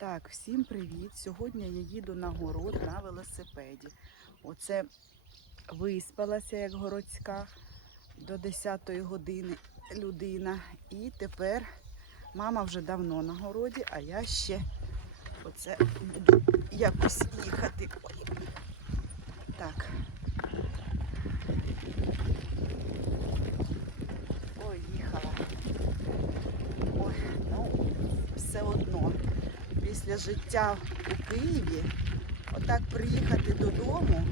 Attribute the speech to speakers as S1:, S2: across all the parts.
S1: Так, всім привіт! Сьогодні я їду на город на велосипеді. Оце виспалася як городська до 10 години людина. І тепер мама вже давно на городі, а я ще оце буду якось їхати. Ой. Так. Ой, їхала. Ой, ну, все одно після життя у Києві, отак приїхати додому.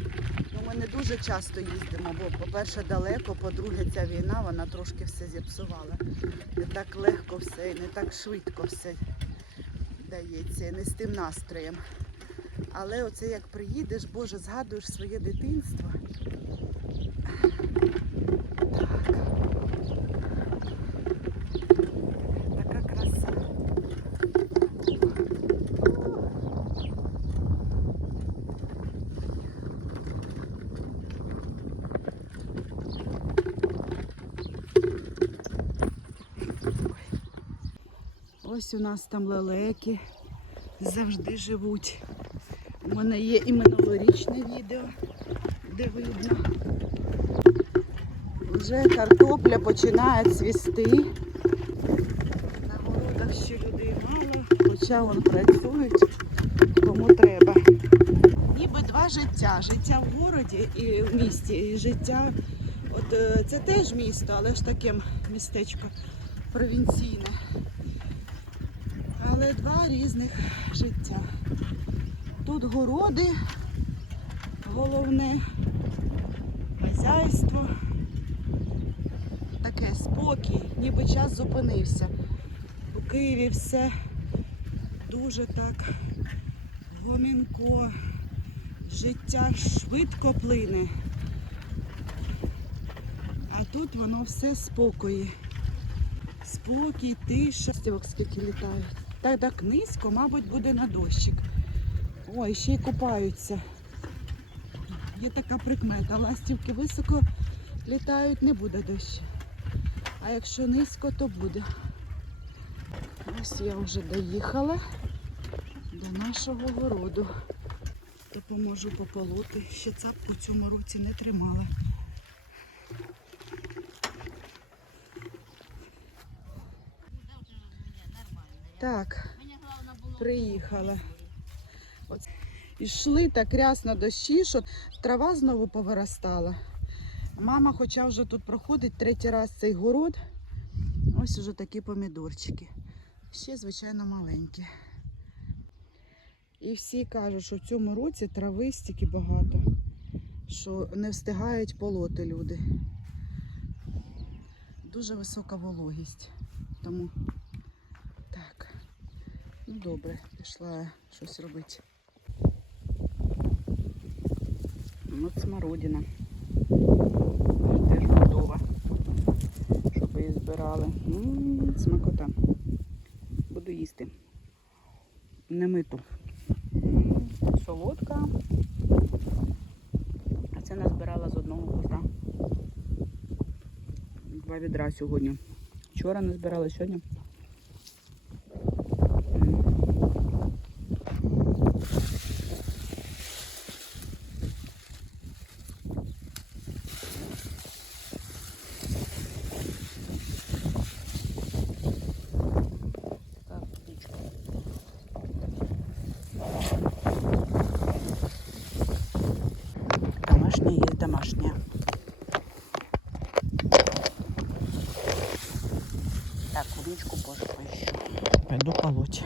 S1: Ну, ми не дуже часто їздимо, бо, по-перше, далеко, по-друге, ця війна вона трошки все зіпсувала. Не так легко все, і не так швидко все дається, не з тим настроєм. Але оце як приїдеш, Боже, згадуєш своє дитинство. Так. Така краса. Ось у нас там лелеки завжди живуть. У мене є і минулорічне відео, де видно. Вже картопля починає цвісти. На городах ще людей мало, хоча вон працюють кому треба. Ніби два життя. Життя в городі і в місті, і життя. От е, це теж місто, але ж таке містечко провінційне. Але два різних життя. Тут городи, головне хазяйство. Таке спокій, ніби час зупинився. У Києві все дуже так гомінко, життя швидко плине. А тут воно все спокої. Спокій, тиша. Стівок скільки літають. Так так низько, мабуть, буде на дощик. Ой, ще й купаються. Є така прикмета. Ластівки високо літають, не буде дощу. А якщо низько, то буде. Ось я вже доїхала до нашого городу. Допоможу пополоти. Ще цапку цьому році не тримала. Так, приїхала. Оце. Ішли так рясно дощі, що трава знову повиростала. Мама, хоча вже тут проходить третій раз цей город. Ось уже такі помідорчики. Ще, звичайно, маленькі. І всі кажуть, що в цьому році трави стільки багато, що не встигають полоти люди. Дуже висока вологість. Тому. Ну добре, пішла щось робити. Ну, От смородина. Теж готова. Щоб її збирали. М, Смакота. Буду їсти. Не миту. Солодка. А це назбирала з одного куста. Два відра сьогодні. Вчора не збирала, сьогодні. Пойду полоть.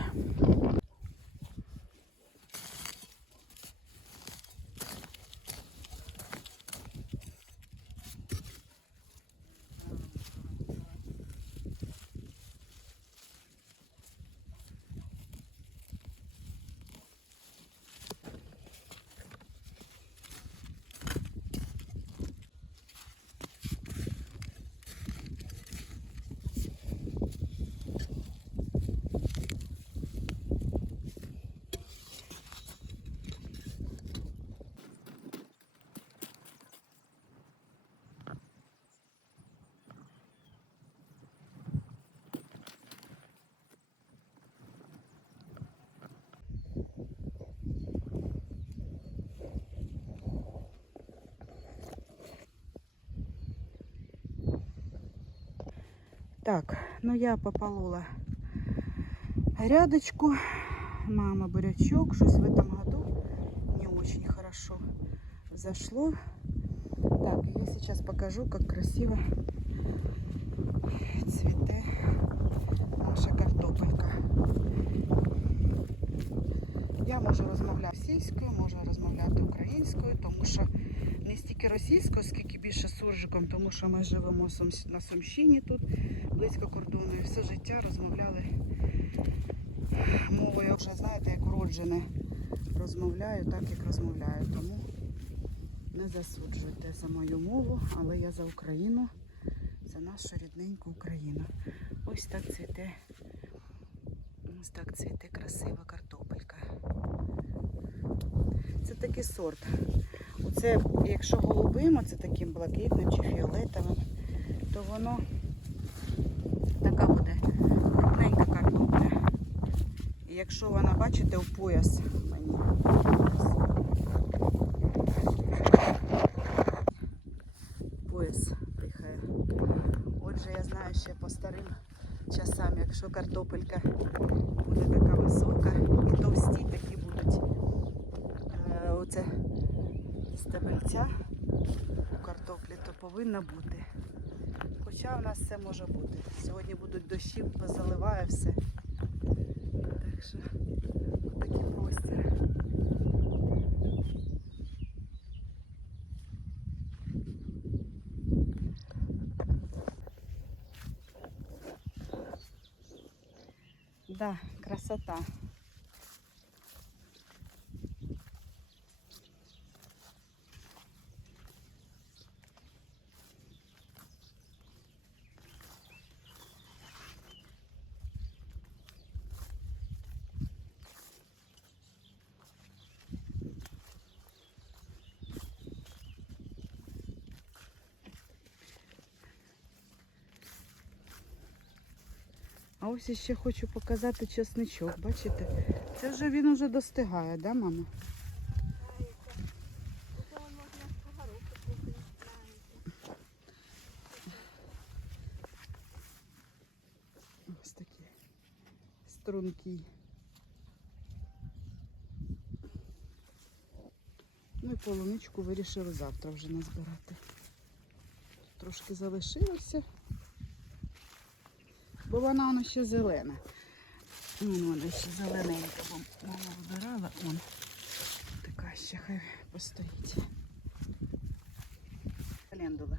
S1: Так, ну я пополола грядочку. Мама бурячок, щось в этом году не очень хорошо зашло. Так, я сейчас покажу, как красиво цвіте наша картопелька. Я можу розмовляти російською, можу розмовляти українською, тому що не стільки російською, скільки більше суржиком, тому що ми живемо на Сумщині тут, близько кордону, і все життя розмовляли мовою. Вже знаєте, як уроджене розмовляю, так як розмовляю. Тому не засуджуйте за мою мову, але я за Україну, за нашу рідненьку Україну. Ось так цвіте, ось так цвіте красива картопелька. Це такий сорт. Оце, якщо голубим, оце таким блакитним чи фіолетовим, то воно така буде крупненька картопля. І якщо вона, бачите, у пояс мені. Пояс дихає. Отже, я знаю ще по старим часам, якщо картопелька буде така висока і товсті такі будуть е, оце стебельця у картоплі, то повинна бути. Хоча у нас все може бути. Сьогодні будуть дощі, позаливає все. Так що такі простір. Да, красота. А ось іще хочу показати чесничок. Бачите? Це вже він уже достигає, да, мама? Ось такий стрункий. Ну і полуничку вирішили завтра вже назбирати. Трошки залишилося, бо вона воно ще зелена. Вон вона ще зелененька, бо мама вибирала. Вон така ще хай постоїть. Календула.